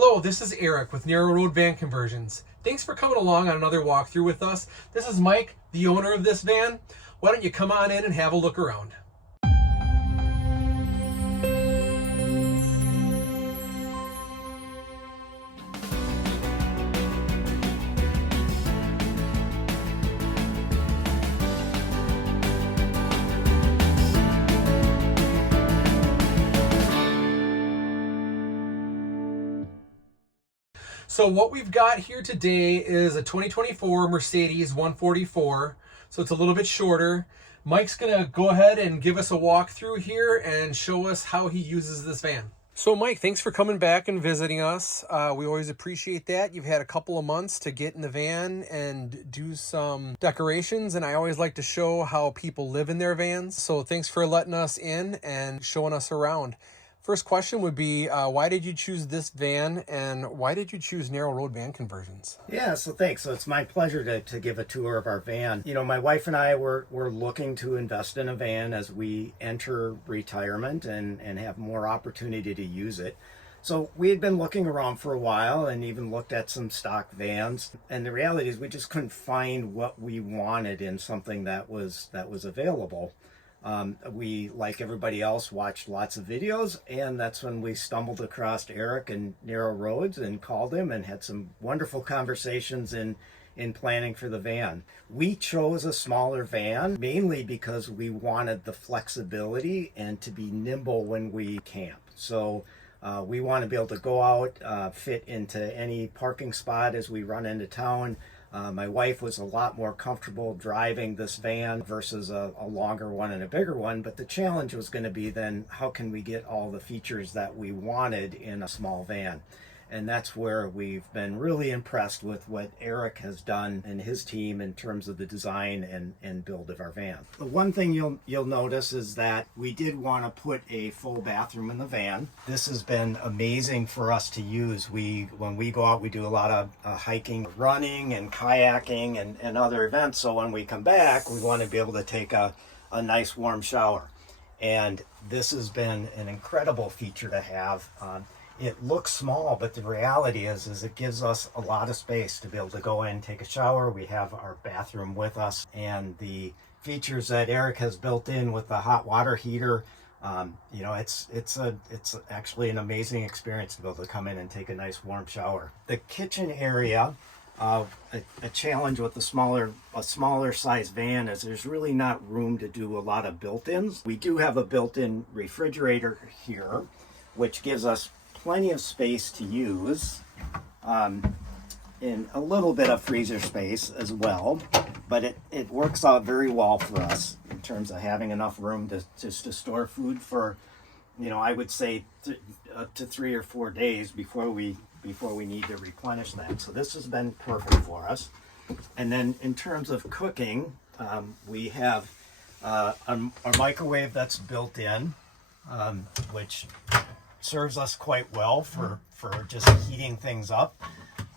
Hello, this is Eric with Narrow Road Van Conversions. Thanks for coming along on another walkthrough with us. This is Mike, the owner of this van. Why don't you come on in and have a look around? So what we've got here today is a 2024 Mercedes 144. So it's a little bit shorter. Mike's gonna go ahead and give us a walkthrough here and show us how he uses this van. So Mike, thanks for coming back and visiting us. We always appreciate that. You've had a couple of months to get in the van and do some decorations, and I always like to show how people live in their vans. So thanks for letting us in and showing us around. First question would be, why did you choose this van and why did you choose Narrow Road Van Conversions? Yeah, so thanks. So it's my pleasure to give a tour of our van. You know, my wife and I were looking to invest in a van as we enter retirement and have more opportunity to use it. So we had been looking around for a while and even looked at some stock vans. And the reality is we just couldn't find what we wanted in something that was available. We, like everybody else, watched lots of videos, and that's when we stumbled across Eric and Narrow Roads and called him and had some wonderful conversations in planning for the van. We chose a smaller van mainly because we wanted the flexibility and to be nimble when we camp. So we want to be able to go out, fit into any parking spot as we run into town. My wife was a lot more comfortable driving this van versus a longer one and a bigger one, but the challenge was going to be then how can we get all the features that we wanted in a small van? And that's where we've been really impressed with what Eric has done and his team in terms of the design and build of our van. The one thing you'll notice is that we did want to put a full bathroom in the van. This has been amazing for us to use. When we go out, we do a lot of hiking, running, and kayaking and other events. So when we come back, we want to be able to take a nice warm shower. And this has been an incredible feature to have. It looks small, but the reality is it gives us a lot of space to be able to go in, take a shower. We have our bathroom with us, and the features that Eric has built in with the hot water heater, you know, it's actually an amazing experience to be able to come in and take a nice warm shower. The kitchen area, a challenge with a smaller size van is there's really not room to do a lot of built-ins. We do have a built-in refrigerator here, which gives us plenty of space to use, and a little bit of freezer space as well, but it works out very well for us in terms of having enough room to store food for, you know, I would say up to 3 or 4 days before we need to replenish that. So this has been perfect for us. And then in terms of cooking, we have a microwave that's built in, which serves us quite well for just heating things up.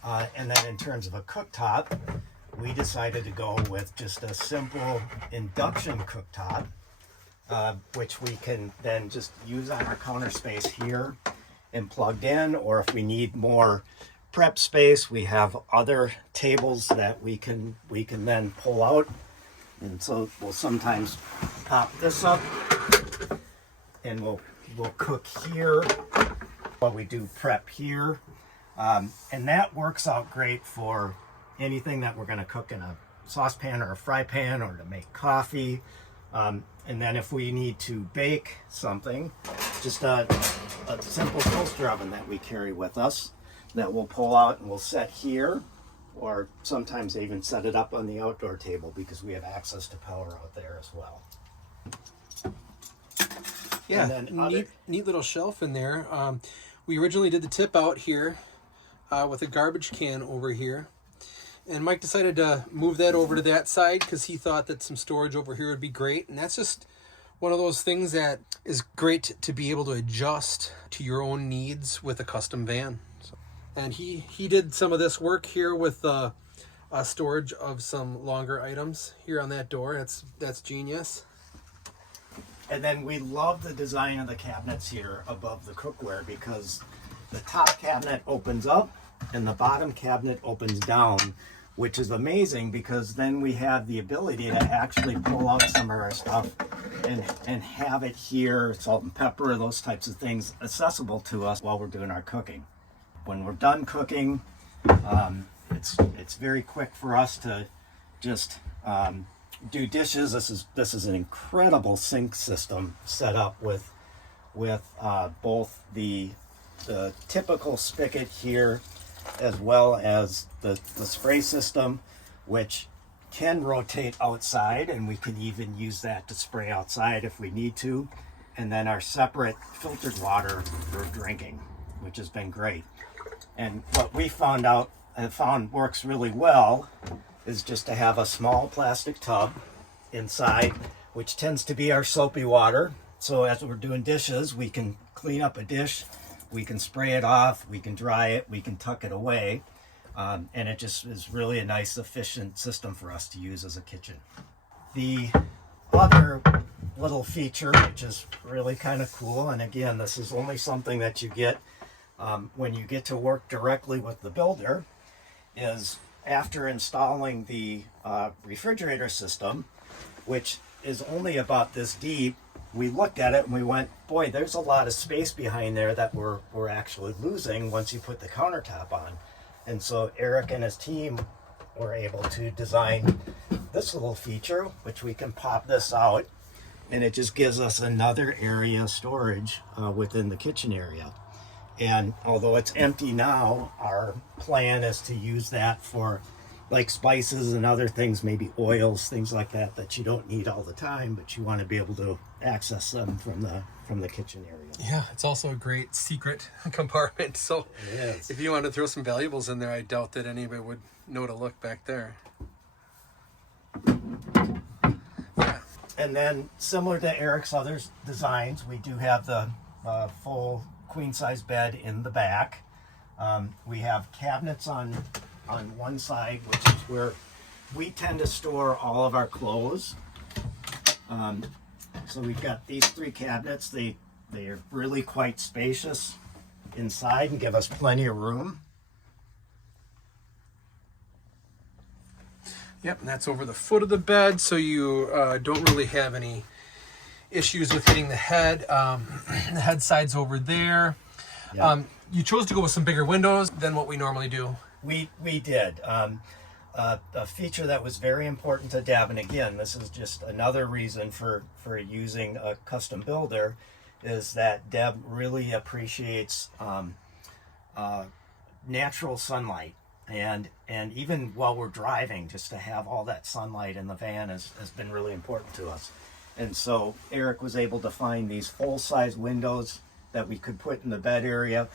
And then in terms of a cooktop, we decided to go with just a simple induction cooktop, which we can then just use on our counter space here and plugged in, or if we need more prep space, we have other tables that we can then pull out. And so we'll sometimes pop this up and we'll cook here while we do prep here, and that works out great for anything that we're going to cook in a saucepan or a fry pan or to make coffee, and then if we need to bake something, just a simple toaster oven that we carry with us that we'll pull out and we'll set here, or sometimes they even set it up on the outdoor table because we have access to power out there as well. Yeah, neat little shelf in there. We originally did the tip out here with a garbage can over here. And Mike decided to move that over to that side because he thought that some storage over here would be great. And that's just one of those things that is great to be able to adjust to your own needs with a custom van. So, and he did some of this work here with storage of some longer items here on that door. That's genius. And then we love the design of the cabinets here above the cookware because the top cabinet opens up and the bottom cabinet opens down, which is amazing because then we have the ability to actually pull out some of our stuff and have it here, salt and pepper, those types of things accessible to us while we're doing our cooking. When we're done cooking, it's very quick for us to just do dishes. This is an incredible sink system set up with both the typical spigot here as well as the spray system, which can rotate outside, and we can even use that to spray outside if we need to. And then our separate filtered water for drinking, which has been great. And what we found works really well is just to have a small plastic tub inside, which tends to be our soapy water. So as we're doing dishes, we can clean up a dish, we can spray it off, we can dry it, we can tuck it away. And it just is really a nice, efficient system for us to use as a kitchen. The other little feature, which is really kind of cool, and again, this is only something that you get when you get to work directly with the builder, is after installing the refrigerator system, which is only about this deep, we looked at it and we went, boy, there's a lot of space behind there that we're actually losing once you put the countertop on. And so Eric and his team were able to design this little feature, which we can pop this out, and it just gives us another area of storage within the kitchen area. And although it's empty now, our plan is to use that for like spices and other things, maybe oils, things like that, that you don't need all the time, but you want to be able to access them from the kitchen area. Yeah, it's also a great secret compartment. So if you want to throw some valuables in there, I doubt that anybody would know to look back there. Yeah. And then similar to Eric's other designs, we do have the full queen size bed in the back. We have cabinets on one side, which is where we tend to store all of our clothes. So we've got these three cabinets. They are really quite spacious inside and give us plenty of room. Yep, and that's over the foot of the bed, so you don't really have any issues with hitting the head. The head side's over there. Yep. You chose to go with some bigger windows than what we normally do. We did. A feature that was very important to Deb, and again, this is just another reason for using a custom builder, is that Deb really appreciates natural sunlight. And even while we're driving, just to have all that sunlight in the van has been really important to us. And so Eric was able to find these full-size windows that we could put in the bed area.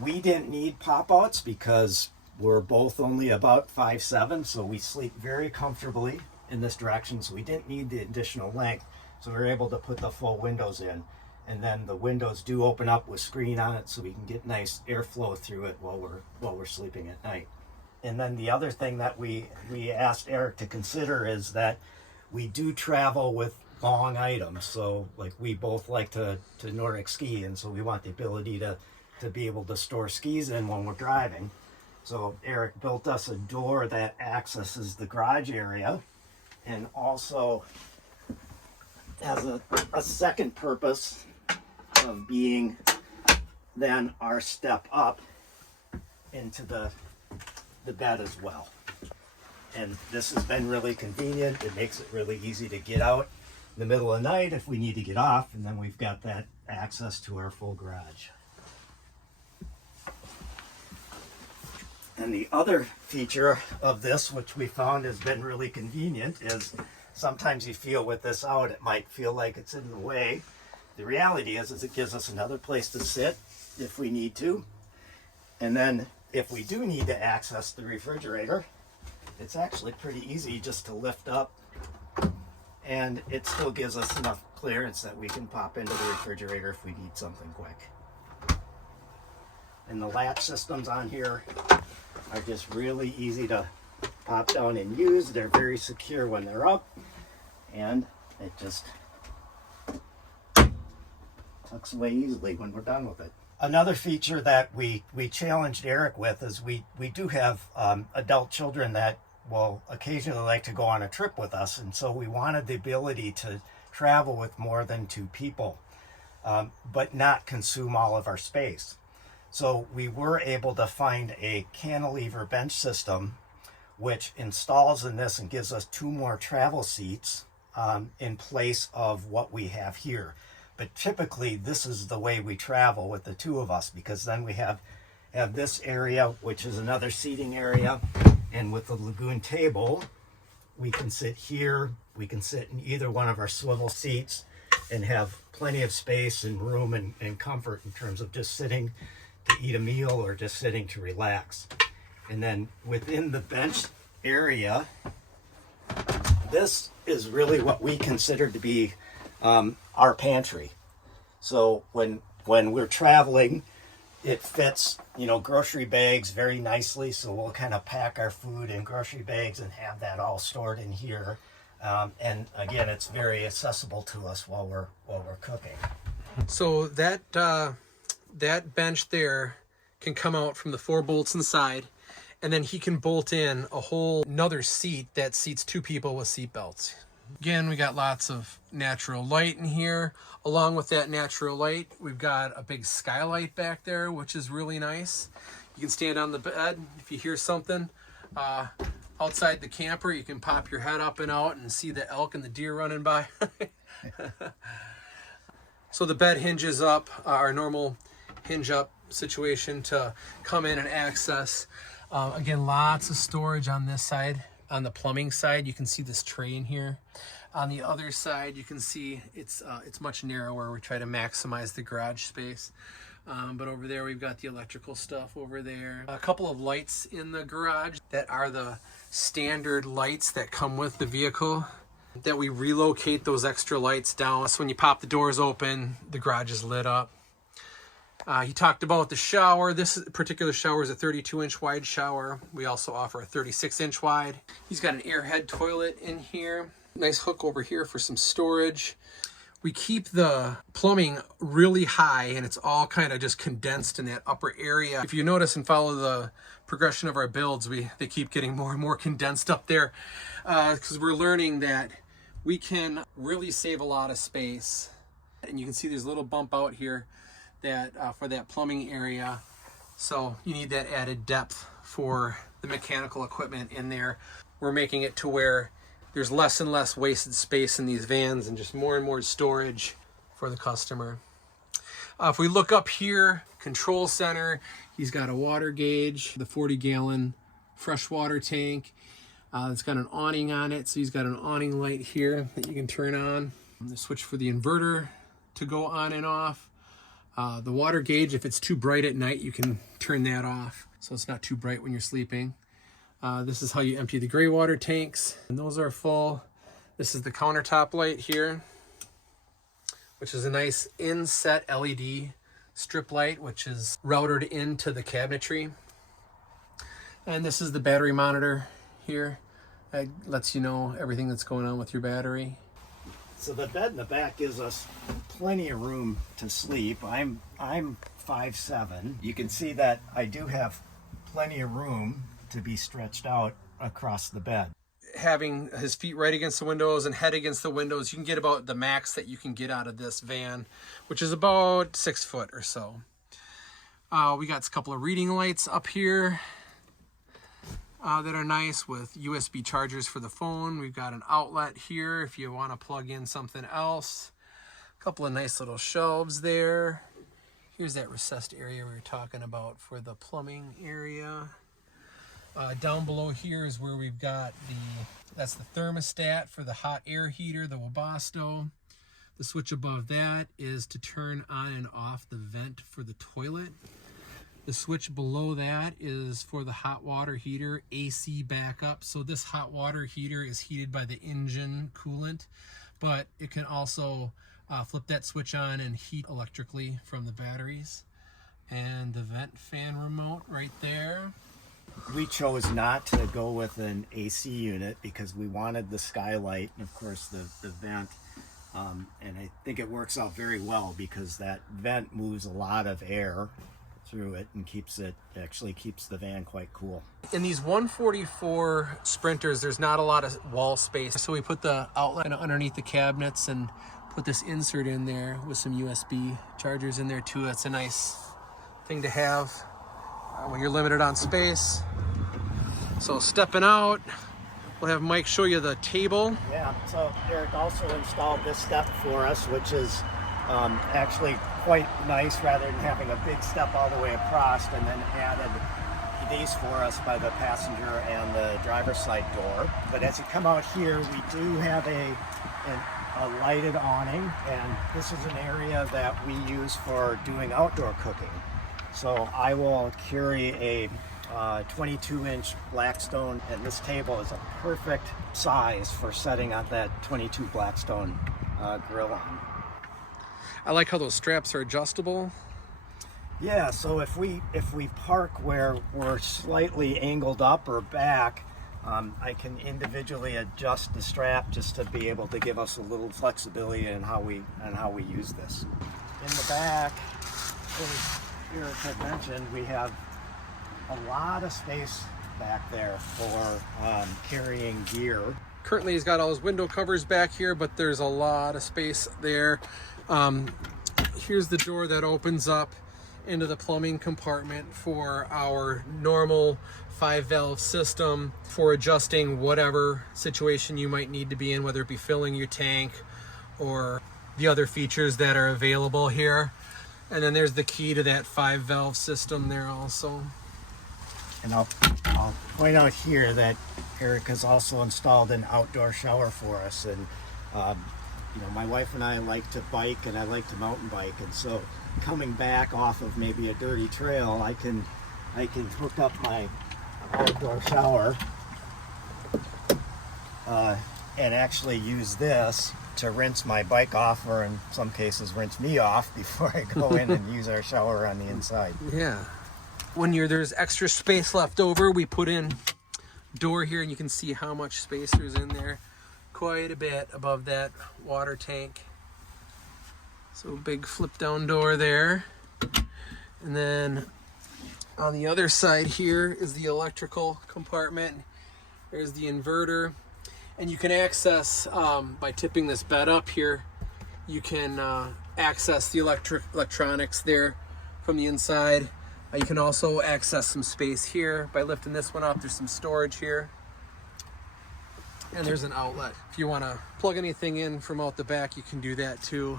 We didn't need pop-outs because we're both only about 5'7", so we sleep very comfortably in this direction, so we didn't need the additional length. So we were able to put the full windows in. And then the windows do open up with screen on it, so we can get nice airflow through it while we're sleeping at night. And then the other thing that we asked Eric to consider is that we do travel with long items. So like we both like to Nordic ski, and so we want the ability to be able to store skis in when we're driving. So Eric built us a door that accesses the garage area and also has a second purpose of being then our step up into the bed as well. And this has been really convenient. It makes it really easy to get out in the middle of the night if we need to get off, and then we've got that access to our full garage. And the other feature of this, which we found has been really convenient, is sometimes you feel with this out, it might feel like it's in the way. The reality is it gives us another place to sit if we need to. And then if we do need to access the refrigerator, it's actually pretty easy just to lift up, and it still gives us enough clearance that we can pop into the refrigerator if we need something quick. And the latch systems on here are just really easy to pop down and use. They're very secure when they're up, and it just tucks away easily when we're done with it. Another feature that we challenged Eric with is we do have adult children that will occasionally like to go on a trip with us, and so we wanted the ability to travel with more than 2 people, but not consume all of our space. So we were able to find a cantilever bench system which installs in this and gives us 2 more travel seats in place of what we have here. But typically this is the way we travel with the 2 of us, because then we have this area, which is another seating area, and with the lagoon table, we can sit here, we can sit in either one of our swivel seats and have plenty of space and room and comfort in terms of just sitting to eat a meal or just sitting to relax. And then within the bench area, this is really what we consider to be our pantry. So when we're traveling, it fits, grocery bags very nicely. So we'll kind of pack our food in grocery bags and have that all stored in here. And again, it's very accessible to us while we're cooking. So that bench there can come out from the 4 bolts inside, and then he can bolt in a whole another seat that seats 2 people with seat belts. Again, we got lots of natural light in here. Along with that natural light, we've got a big skylight back there, which is really nice. You can stand on the bed if you hear something. Outside the camper, you can pop your head up and out and see the elk and the deer running by. So the bed hinges up, our normal hinge up situation to come in and access. Again, lots of storage on this side. On the plumbing side, you can see this tray in here. On the other side, you can see it's much narrower. We try to maximize the garage space. But over there, we've got the electrical stuff over there. A couple of lights in the garage that are the standard lights that come with the vehicle, that we relocate those extra lights down. So when you pop the doors open, the garage is lit up. He talked about the shower. This particular shower is a 32-inch wide shower. We also offer a 36-inch wide. He's got an Airhead toilet in here. Nice hook over here for some storage. We keep the plumbing really high, and it's all kind of just condensed in that upper area. If you notice and follow the progression of our builds, they keep getting more and more condensed up there, because we're learning that we can really save a lot of space. And you can see there's a little bump out here that for that plumbing area. So you need that added depth for the mechanical equipment in there. We're making it to where there's less and less wasted space in these vans and just more and more storage for the customer. If we look up here, control center, he's got a water gauge, the 40-gallon freshwater tank. It's got an awning on it, so he's got an awning light here that you can turn on. The switch for the inverter to go on and off. The water gauge, if it's too bright at night, you can turn that off so it's not too bright when you're sleeping. This is how you empty the gray water tanks, and those are full. This is the countertop light here, which is a nice inset LED strip light, which is routed into the cabinetry. And this is the battery monitor here. That lets you know everything that's going on with your battery. So the bed in the back gives us plenty of room to sleep. I'm 5'7". You can see that I do have plenty of room to be stretched out across the bed. Having his feet right against the windows and head against the windows, you can get about the max that you can get out of this van, which is about 6 foot or so. We got a couple of reading lights up here that are nice with USB chargers for the phone. We've got an outlet here if you want to plug in something else. A couple of nice little shelves there. Here's that recessed area we were talking about for the plumbing area. Down below here is where we've got that's the thermostat for the hot air heater, the Webasto. The switch above that is to turn on and off the vent for the toilet. The switch below that is for the hot water heater, AC backup. So this hot water heater is heated by the engine coolant, but it can also flip that switch on and heat electrically from the batteries. And the vent fan remote right there. We chose not to go with an AC unit because we wanted the skylight and of course the vent And I think it works out very well because that vent moves a lot of air through it and actually keeps the van quite cool. In these 144 Sprinters, there's not a lot of wall space, so we put the outlet underneath the cabinets and put this insert in there with some USB chargers in there too. That's a nice thing to have when you're limited on space. So stepping out, we'll have Mike show you the table. Yeah, so Eric also installed this step for us, which is actually quite nice rather than having a big step all the way across, and then added these for us by the passenger and the driver's side door. But as you come out here, we do have a lighted awning, and this is an area that we use for doing outdoor cooking. So I will carry a 22-inch Blackstone, and this table is a perfect size for setting on that 22 Blackstone grill on. I like how those straps are adjustable. Yeah, so if we park where we're slightly angled up or back, I can individually adjust the strap just to be able to give us a little flexibility in how we use this. In the back, as Eric had mentioned, we have a lot of space back there for carrying gear. Currently he's got all his window covers back here, but there's a lot of space there. Here's the door that opens up into the plumbing compartment for our normal 5-valve system for adjusting whatever situation you might need to be in, whether it be filling your tank or the other features that are available here. And then there's the key to that 5-valve system there also. And I'll point out here that Eric has also installed an outdoor shower for us. And you know, my wife and I like to bike, and I like to mountain bike, and so coming back off of maybe a dirty trail, I can hook up my outdoor shower and actually use this to rinse my bike off, or in some cases rinse me off before I go in and use our shower on the inside. Yeah. When there's extra space left over, we put in door here, and you can see how much space there's in there. Quite a bit above that water tank. So big flip down door there. And then on the other side here is the electrical compartment. There's the inverter. And you can access, by tipping this bed up here, you can access the electronics there from the inside. You can also access some space here by lifting this one up. There's some storage here. And there's an outlet. If you want to plug anything in from out the back, you can do that too.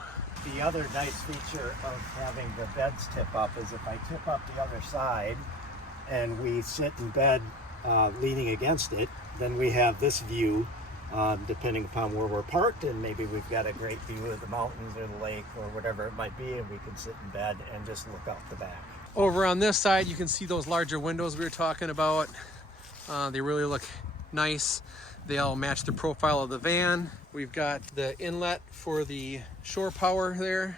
The other nice feature of having the beds tip up is if I tip up the other side and we sit in bed leaning against it, then we have this view depending upon where we're parked, and maybe we've got a great view of the mountains or the lake or whatever it might be, and we can sit in bed and just look out the back. Over on this side, you can see those larger windows we were talking about. They really look nice. They all match the profile of the van. We've got the inlet for the shore power there.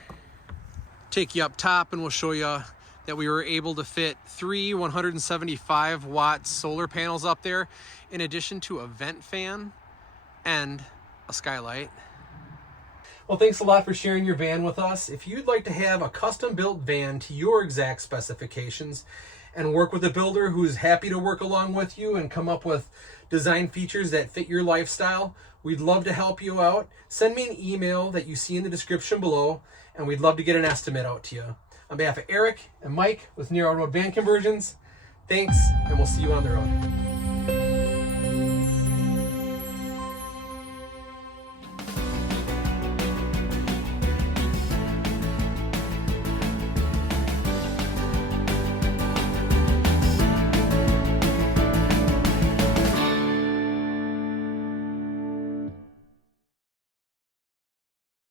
Take you up top and we'll show you that we were able to fit 3 175-watt solar panels up there, in addition to a vent fan and a skylight. Well, thanks a lot for sharing your van with us. If you'd like to have a custom-built van to your exact specifications and work with a builder who's happy to work along with you and come up with design features that fit your lifestyle, we'd love to help you out. Send me an email that you see in the description below, and we'd love to get an estimate out to you. On behalf of Eric and Mike with Near Road Van Conversions, thanks, and we'll see you on the road.